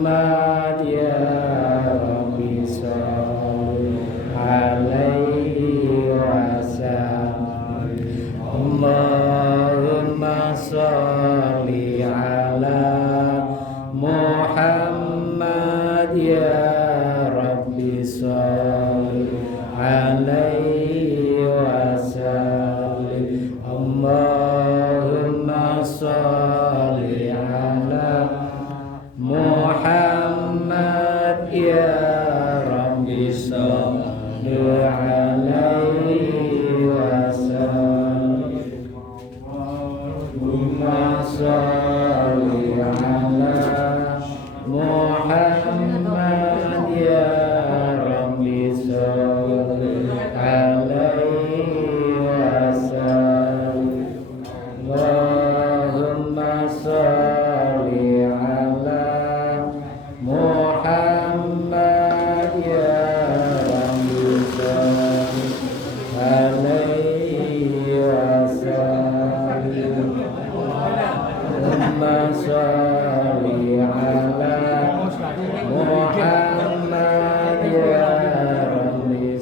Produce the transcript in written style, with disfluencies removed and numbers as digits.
Muhammad ya Rabbi sholli alaihi wasallim. Allahumma sholli ala Muhammad ya Rabbi sholli alaihi wasallim. Allahumma sholli ala Muhammad ya Rabbi sholli alaihi wasallim. Allahumma sholli ala Muhammad ya Rabbi sholli alaihi wasallim. Allahumma sholli ala Muhammad ya Rabbi sholli alaihi wasallim. Allahumma sholli ala Muhammad ya Rabbi